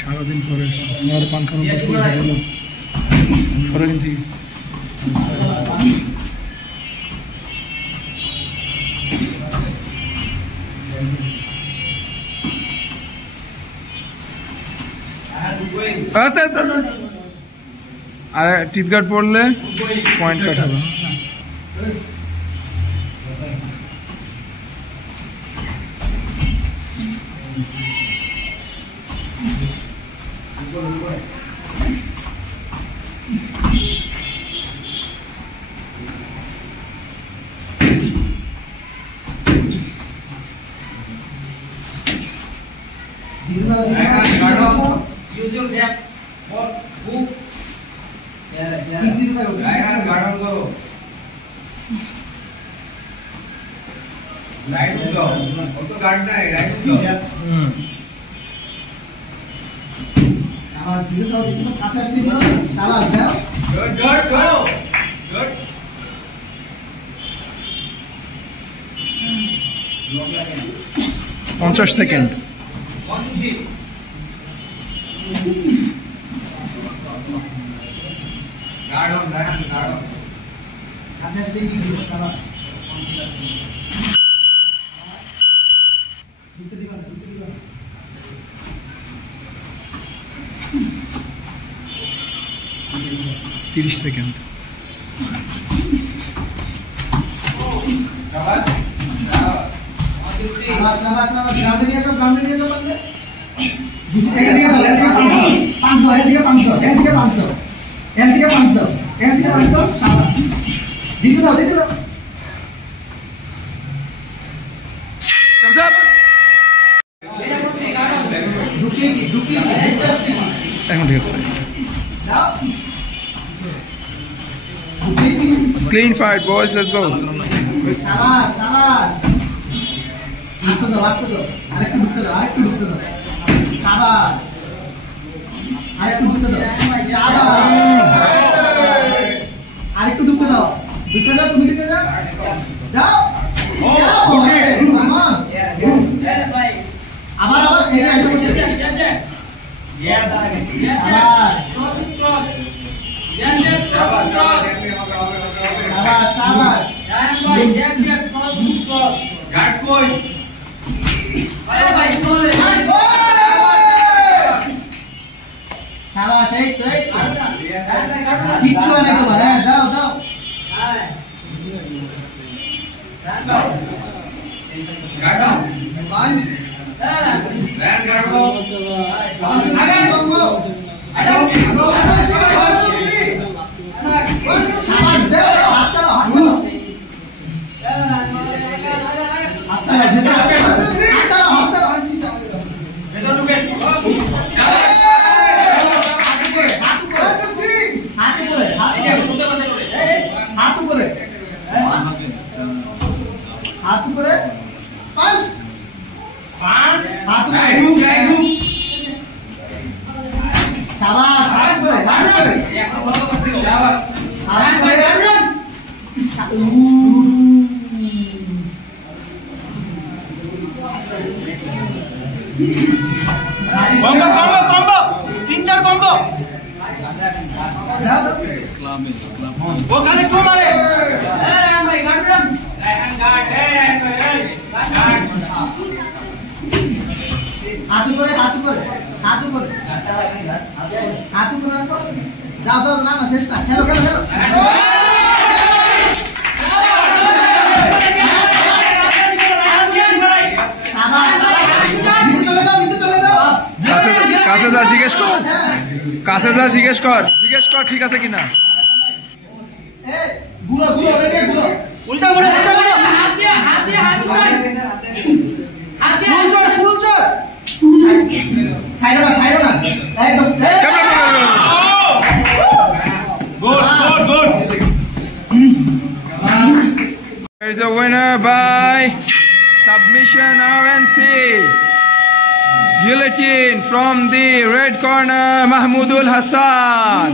সারাদিন পরে আমার পাংখা সারাদিন থেকে আর টিথ গার্ড পড়লে পয়েন্ট কাট হবে। Use your jab or hook. Right hand guard on करो. Right hook जाओ. और तो guard है right hook जाओ. आवाज दिलो तो इतना कासा स्टिक ना साला जाओ. Good good good. Good. 50 second. 1 2 3. Guard on, guard on, guard on. कासा स्टिक दिलो साला. दूसरी बार 30 সেকেন্ড। शाबाश ग्राउंड में तो बल्ले दूसरी जगह दिया 500 है दिया 500 है दिया 500 है दिया 500 है दिया 500 शाबाश दीदी दो thumbs up रुकेगी এখন ঠিক আছে जाओ रुकेगी clean fight boys let's go शाबाश वास्तव दो आरेक्टू ढुकते दो शाबाश आरेक्टू ढुकते दो शाबाश आरेक्टू ढुकते दो तुम ढुके जाओ আবার এই আইসো বসে শাবাশ Guard कोई. शाबाश एक किच्छु आने को भरा जाओ Guard on. Ran guard को. शाबाश दे हाथ चलो हाथ ऊपर पंच हाथ Right hook. शाबाश हाथ ऊपर एक तो बहुत अच्छी हो. शाबाश. हाथ ऊपर कॉम्बो 3-4 कॉम्बो वो खाली क्यों मारे हाथ ऊपर रखो जाओ ना शेष ना खेलो शाबाश যা জিজ্ঞেস কর, কাছে যা জিজ্ঞেস কর ঠিক আছে কিনা। উল্টা করে হাত দিয়ে ফুল চড় সাইড না একদম Good. There is a winner by submission RNC. Guillotine from the red corner, Mahmoudul Hassan.